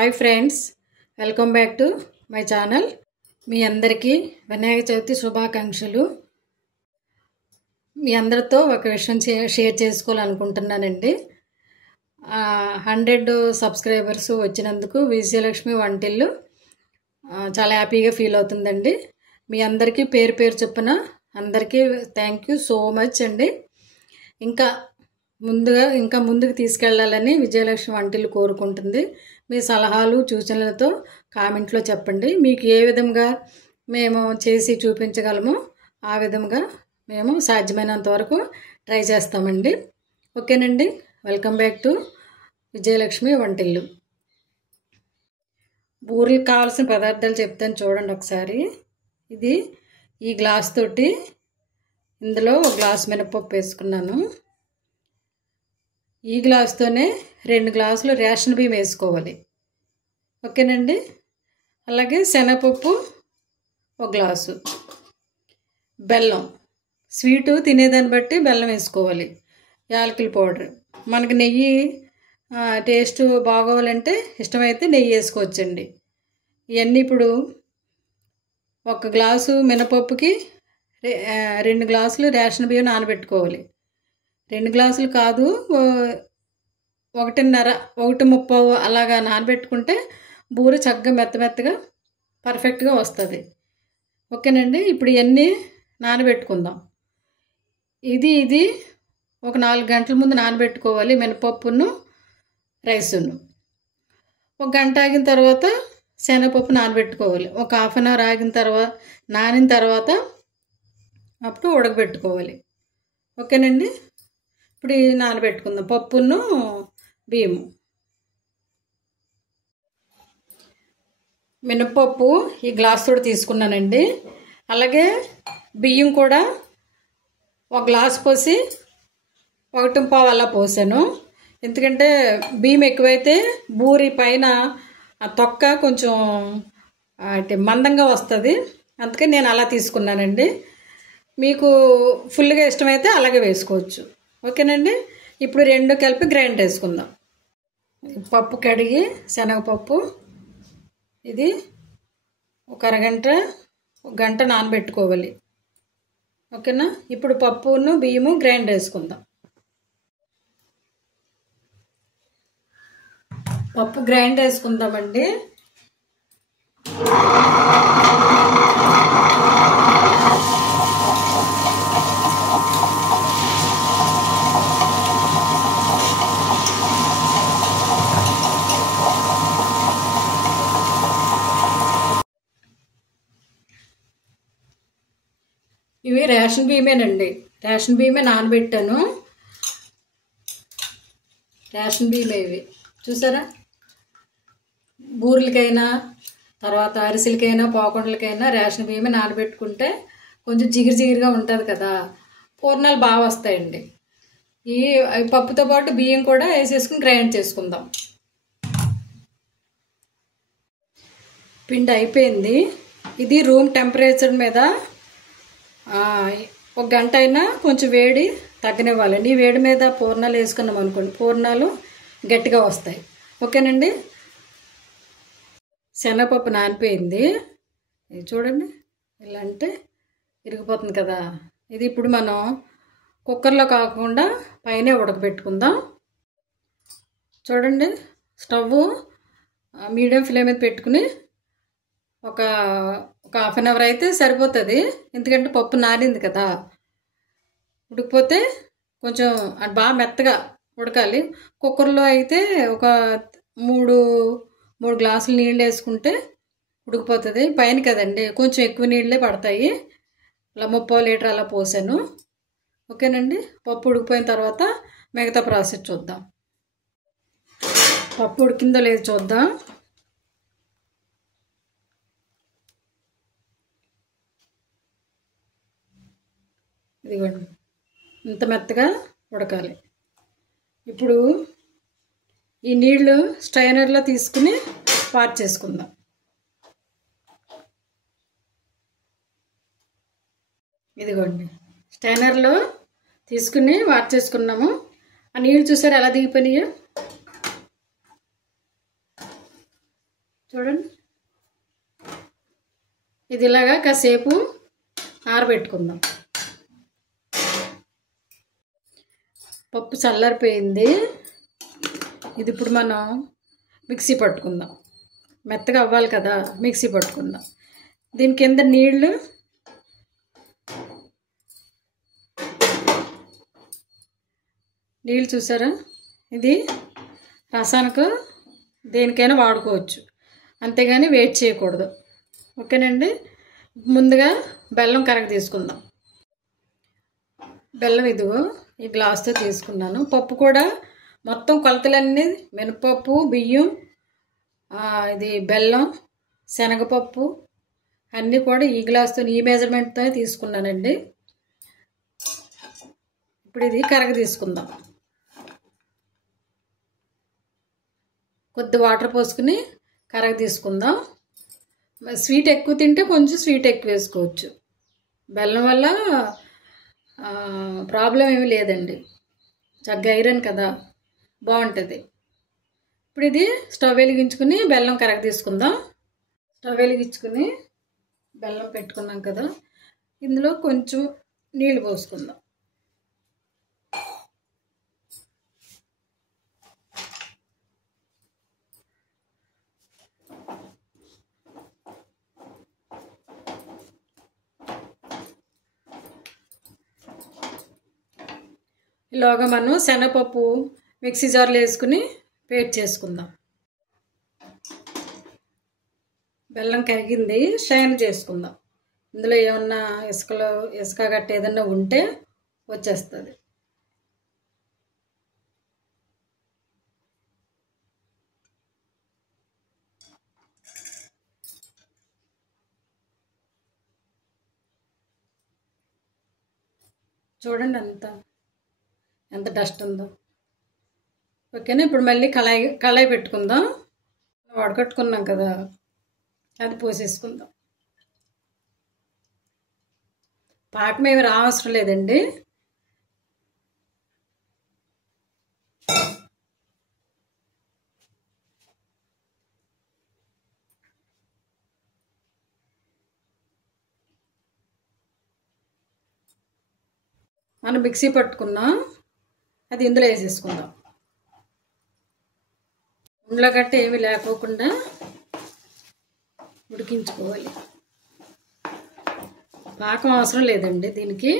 Hi friends, welcome back to my channel. మీ అందరికీ వినాయక చవితి శుభాకాంక్షలు. మీ అందరితో ఒక విషయం షేర్ చేసుకోవాలనుకుంటున్నానండి. 100 సబ్స్క్రైబర్స్ వచ్చినందుకు విజయలక్ష్మి వంటిల్లు చాలా హ్యాపీగా ఫీల్ అవుతుందండి. మీ అందరికీ పేరు పేరు చొప్పున అందరికీ థ్యాంక్ యూ సో మచ్ అండి. ఇంకా ముందుకు తీసుకెళ్లాలని విజయలక్ష్మి వంటిల్లు కోరుకుంటుంది. మీ సలహాలు సూచనలతో కామెంట్లో చెప్పండి. మీకు ఏ విధంగా మేము చేసి చూపించగలమో ఆ విధంగా మేము సాధ్యమైనంత వరకు ట్రై చేస్తామండి. ఓకేనండి, వెల్కమ్ బ్యాక్ టు విజయలక్ష్మి వంటిల్లు. బూరెలకు కావాల్సిన పదార్థాలు చెప్తాను చూడండి ఒకసారి. ఇది ఈ గ్లాస్ తోటి ఇందులో ఒక గ్లాస్ మినపప్పు వేసుకున్నాను. ఈ గ్లాస్తోనే 2 గ్లాసులు రేషన్ బియ్యం వేసుకోవాలి. ఓకేనండి. అలాగే శనగపప్పు 1 గ్లాసు, బెల్లం స్వీటు తినేదాన్ని బట్టి బెల్లం వేసుకోవాలి, యాలకుల పౌడర్. మనకి నెయ్యి టేస్ట్ బాగోవాలంటే ఇష్టమైతే నెయ్యి వేసుకోవచ్చండి. ఇవన్నీ ఇప్పుడు 1 గ్లాసు మినపప్పుకి 2 గ్లాసులు రేషన్ బియ్యం నానబెట్టుకోవాలి. 2 గ్లాసులు కాదు, 1.5 1.30 అలాగా నానబెట్టుకుంటే బూరె చక్కగా మెత్తగా పర్ఫెక్ట్గా వస్తుంది. ఓకేనండి. ఇప్పుడు ఇవన్నీ నానబెట్టుకుందాం. ఇది ఒక 4 గంటల ముందు నానబెట్టుకోవాలి. మినపప్పును రైసును 1 గంట ఆగిన తర్వాత శనగపప్పు నానబెట్టుకోవాలి. ఒక హాఫ్ అన్ అవర్ నానిన తర్వాత అప్పుడు ఉడకబెట్టుకోవాలి. ఓకేనండి. ఇప్పుడు నానబెట్టుకుందాం పప్పును బియ్యము. మినపప్పు ఈ గ్లాస్ తోటి తీసుకున్నానండి. అలాగే బియ్యం కూడా 1 గ్లాస్ పోసి 1.25 అలా పోసాను. ఎందుకంటే బియ్యం ఎక్కువైతే బూరి పైన ఆ తొక్క కొంచెం మందంగా వస్తుంది. అందుకని నేను అలా తీసుకున్నానండి. మీకు ఫుల్గా ఇష్టమైతే అలాగే వేసుకోవచ్చు. ఓకేనండి. ఇప్పుడు 2 కలిపి గ్రైండ్ వేసుకుందాం. పప్పు కడిగి శనగపప్పు ఇది ఒక అరగంట 1 గంట నానబెట్టుకోవాలి. ఓకేనా. ఇప్పుడు పప్పును బియ్యము గ్రైండ్ వేసుకుందాం. పప్పు గ్రైండ్ వేసుకుందామండి. ఇవి రేషన్ బియ్యమేనండి. రేషన్ బియ్యమే నానబెట్టాను. రేషన్ బియ్యమే ఇవి. చూసారా, బూరెలకైనా తర్వాత అరిసెలకైనా పోకుండలకైనా రేషన్ బియ్యమే నానబెట్టుకుంటే కొంచెం జిగిరిగా ఉంటుంది కదా, పూర్ణాలు బాగా వస్తాయండి. ఈ పప్పుతో పాటు బియ్యం కూడా వేసేసుకుని గ్రైండ్ చేసుకుందాం. పిండి అయిపోయింది. ఇది రూమ్ టెంపరేచర్ మీద 1 గంట అయినా కొంచెం వేడి తగ్గనివ్వాలండి. ఈ వేడి మీద పూర్ణాలు వేసుకున్నాం అనుకోండి, పూర్ణాలు గట్టిగా వస్తాయి. ఓకేనండి. శనగపప్పు నానిపోయింది. ఇది చూడండి, ఇలా అంటే ఇరిగిపోతుంది కదా. ఇది ఇప్పుడు మనం కుక్కర్లో కాకుండా పైనే ఉడకబెట్టుకుందాం. చూడండి, స్టవ్ మీడియం ఫ్లేమ్ మీద పెట్టుకుని ఒక హాఫ్ అన్ అవర్ అయితే సరిపోతుంది. ఎందుకంటే పప్పు నానింది కదా. ఉడికిపోతే కొంచెం బాగా మెత్తగా ఉడకాలి. కుక్కర్లో అయితే ఒక 3 గ్లాసులు నీళ్ళు వేసుకుంటే ఉడికిపోతుంది. పైన కదండి కొంచెం ఎక్కువ నీళ్ళే పడతాయి. అలా 30 లీటర్ అలా పోసాను. ఓకేనండి. పప్పు ఉడికిపోయిన తర్వాత మిగతా ప్రాసెస్ చూద్దాం. పప్పు ఉడికిందో లేదో చూద్దాం. ఇదిగోండి, ఇంత మెత్తగా ఉడకాలి. ఇప్పుడు ఈ నీళ్లు స్ట్రైనర్లో తీసుకుని వాష్ చేసుకుందాం. ఇదిగోండి, స్ట్రైనర్లో తీసుకుని వాష్ చేసుకున్నాము. ఆ నీళ్ళు చూసారు ఎలా దిగిపోయినాయో. ఇది ఇలాగా కాసేపు ఆరబెట్టుకుందాం. పప్పు చల్లారిపోయింది. ఇది ఇప్పుడు మనం మిక్సీ పట్టుకుందాం. మెత్తగా అవ్వాలి కదా, మిక్సీ పట్టుకుందాం. దీని కింద నీళ్ళు చూసారా, ఇది రసానికి దేనికైనా వాడుకోవచ్చు, అంతేగాని వేస్ట్ చేయకూడదు. ఓకేనండి. ముందుగా బెల్లం కరగ తీసుకుందాం. బెల్లం ఇదిగో ఈ గ్లాస్తో తీసుకున్నాను. పప్పు కూడా మొత్తం కొలతలన్నీ మినపప్పు, బియ్యం, ఇది బెల్లం, శనగపప్పు అన్నీ కూడా ఈ గ్లాస్తో ఈ మెజర్మెంట్తో తీసుకున్నానండి. ఇప్పుడు ఇది కరగ తీసుకుందాం. కొద్ది వాటర్ పోసుకుని కరగ తీసుకుందాం. స్వీట్ ఎక్కువ తింటే కొంచెం స్వీట్ ఎక్కువ వేసుకోవచ్చు. బెల్లం వల్ల ప్రాబ్లం ఏమీ లేదండి, చక్కగా ఐరన్ కదా, బాగుంటుంది. ఇప్పుడు ఇది స్టవ్ వెలిగించుకుని బెల్లం కరగ తీసుకుందాం. స్టవ్ వెలిగించుకుని బెల్లం పెట్టుకున్నాం కదా, ఇందులో కొంచెం నీళ్ళు పోసుకుందాం. ఇలాగా మనం శనగపప్పు మిక్సీ జార్లో వేసుకుని పేస్ట్ చేసుకుందాం. బెల్లం కరిగింది, షైన్ చేసుకుందాం. ఇందులో ఏమన్నా ఇసుక గట్ట ఏదన్నా ఉంటే వచ్చేస్తుంది. చూడండి ఎంత డస్ట్ ఉందో. ఓకేనా. ఇప్పుడు మళ్ళీ కళాయి పెట్టుకుందాం. వడకట్టుకున్నాం కదా, అది పోసేసుకుందాం. పాకం ఏమి రావసరం లేదండి. మనం మిక్సీ పట్టుకున్నాం, అది ఇందులో వేసేసుకుందాం. ఉండల గట్ట ఏమి లేకోకుండా ఉడికించుకోవాలి. పాకం అవసరం లేదండి దీనికి.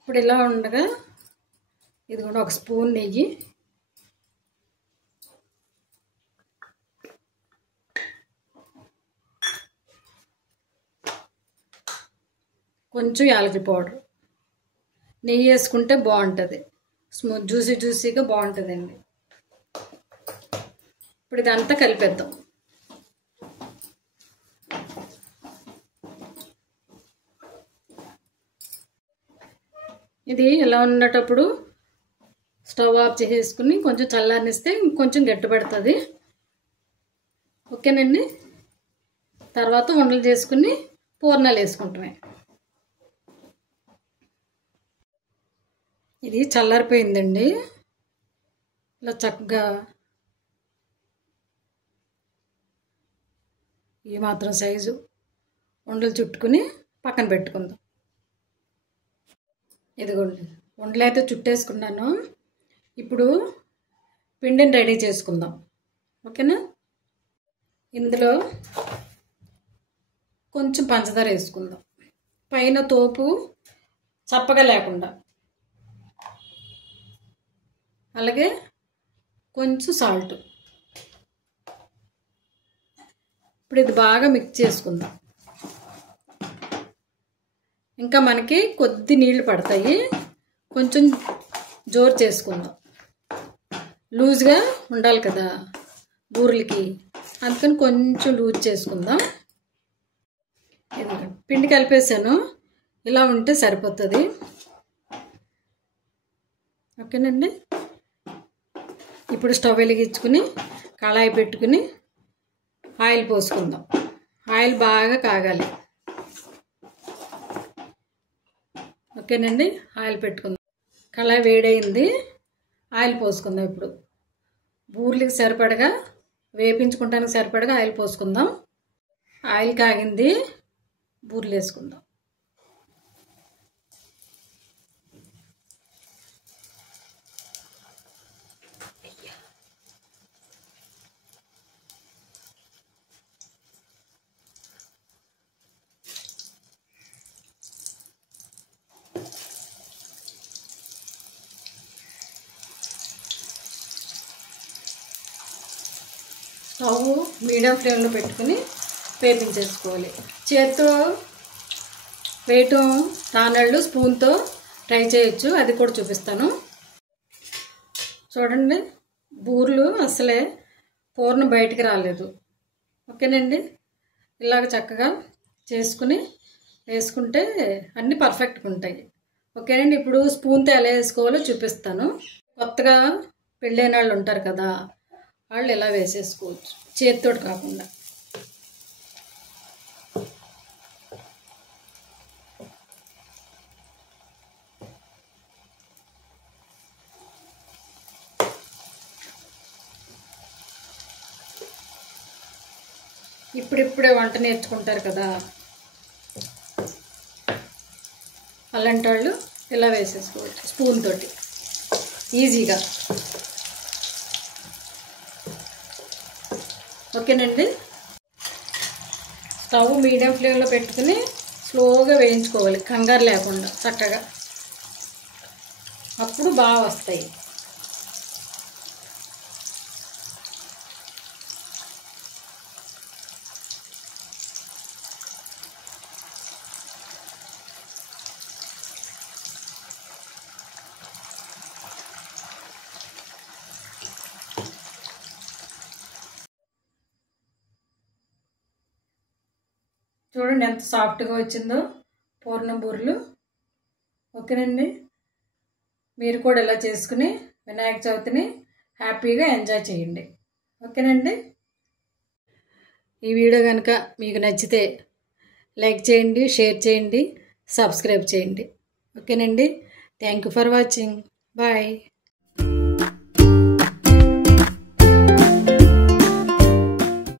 ఇప్పుడు ఇలా ఉండగా ఇది కూడా ఒక స్పూన్ నెయ్యి, కొంచెం యాలకుల పౌడర్, నెయ్యి వేసుకుంటే బాగుంటుంది, స్మూత్ జ్యూసీగా బాగుంటుందండి. ఇప్పుడు ఇదంతా కలిపేద్దాం. ఇది ఇలా ఉన్నటప్పుడు స్టవ్ ఆఫ్ చేసేసుకుని కొంచెం చల్లారనిస్తే ఇంకొంచెం గట్టిపడుతుంది. ఓకేనండి. తర్వాత ఉండలు చేసుకుని పూర్ణాలు వేసుకుంటామే. ఇది చల్లారిపోయిందండి. ఇలా చక్కగా ఈ మాత్రం సైజు ఉండలు చుట్టుకుని పక్కన పెట్టుకుందాం. ఇదిగోండి ఉండలు అయితే చుట్టేసుకున్నాను. ఇప్పుడు పిండిని రెడీ చేసుకుందాం. ఓకేనా. ఇందులో కొంచెం పంచదార వేసుకుందాం, పైన తోపు చప్పగా లేకుండా. అలాగే కొంచెం సాల్ట్. ఇప్పుడు ఇది బాగా మిక్స్ చేసుకుందాం. ఇంకా మనకి కొద్ది నీళ్లు పడతాయి, కొంచెం జోరు చేసుకుందాం. లూజ్గా ఉండాలి కదా బూరెలకి, అందుకని కొంచెం లూజ్ చేసుకుందాం. పిండి కలిపేసాను, ఇలా ఉంటే సరిపోతుంది. ఓకేనండి. ఇప్పుడు స్టవ్ వెలిగించుకుని కళాయి పెట్టుకుని ఆయిల్ పోసుకుందాం. ఆయిల్ బాగా కాగాలి. ఓకేనండి. ఆయిల్ పెట్టుకుందాం. కళాయి వేడైంది. ఆయిల్ పోసుకుందాం. ఇప్పుడు బూర్లకి సరిపడగా వేపించుకుంటానికి సరిపడగా ఆయిల్ పోసుకుందాం. ఆయిల్ కాగింది. బూర్లు వేసుకుందాం. స్టవ్ మీడియం ఫ్లేమ్లో పెట్టుకుని వేపించేసుకోవాలి. చేత్తో వేయటం రానళ్ళు స్పూన్తో ట్రై చేయొచ్చు, అది కూడా చూపిస్తాను. చూడండి, బూర్లు అసలే పూర్ణ బయటికి రాలేదు. ఓకేనండి. ఇలాగ చక్కగా చేసుకుని వేసుకుంటే అన్నీ పర్ఫెక్ట్గా ఉంటాయి. ఓకేనండి. ఇప్పుడు స్పూన్తో ఎలా వేసుకోవాలో చూపిస్తాను. కొత్తగా పెళ్ళైన వాళ్ళు ఉంటారు కదా, వాళ్ళు ఇలా వేసేసుకోవచ్చు, చేతితోటి కాకుండా. ఇప్పుడిప్పుడే వంట నేర్చుకుంటారు కదా, అలాంటి వాళ్ళు ఇలా వేసేసుకోవచ్చు స్పూన్ తోటి ఈజీగా. ఓకేనండి. స్టవ్ మీడియం ఫ్లేమ్లో పెట్టుకుని స్లోగా వేయించుకోవాలి, కంగారు లేకుండా చక్కగా. అప్పుడు బాగా వస్తాయి. చూడండి ఎంత సాఫ్ట్గా వచ్చిందో పూర్ణం బూరెలు. ఓకేనండి. మీరు కూడా ఇలా చేసుకుని వినాయక చవితిని హ్యాపీగా ఎంజాయ్ చేయండి. ఓకేనండి. ఈ వీడియో కనుక మీకు నచ్చితే లైక్ చేయండి, షేర్ చేయండి, సబ్స్క్రైబ్ చేయండి. ఓకేనండి. Thank you for watching. Bye.